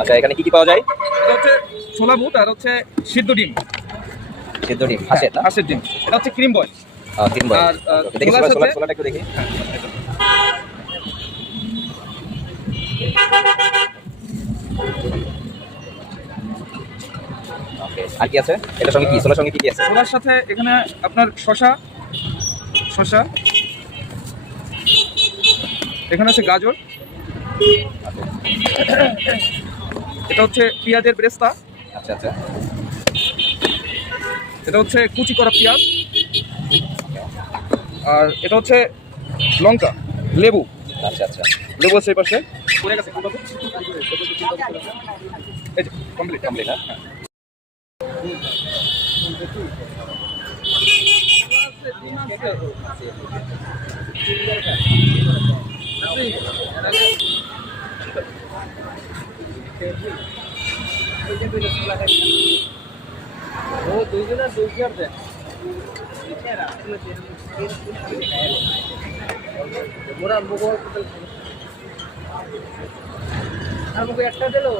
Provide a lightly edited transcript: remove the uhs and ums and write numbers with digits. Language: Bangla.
আচ্ছা, এখানে কি কি পাওয়া যায়? এটা হচ্ছে ছোলা বুট আর হচ্ছে সিদ্ধ ডিম। সিদ্ধ ডিম, হাঁসের না? হাঁসের ডিম। এটা হচ্ছে ক্রিম বয়। ক্রিম বয়। আর দেখি ছোলার সাথে ছোলাটা একটু দেখি। ওকে, আর কি আছে এটার সঙ্গে? কি ছোলার সঙ্গে কি কি আছে? ছোলার সাথে এখানে আপনার শসা, এখানে আছে গাজর, এটা হচ্ছে পেঁয়াজের ব্রেস্তা। আচ্ছা আচ্ছা, এটা হচ্ছে কুচি করা পেঁয়াজ, আর এটা হচ্ছে লঙ্কা, লেবু। আচ্ছা আচ্ছা, লেবু আছে এই পাশে। এই যে কমপ্লিট কমপ্লিট। হ্যাঁ, একটা দিলো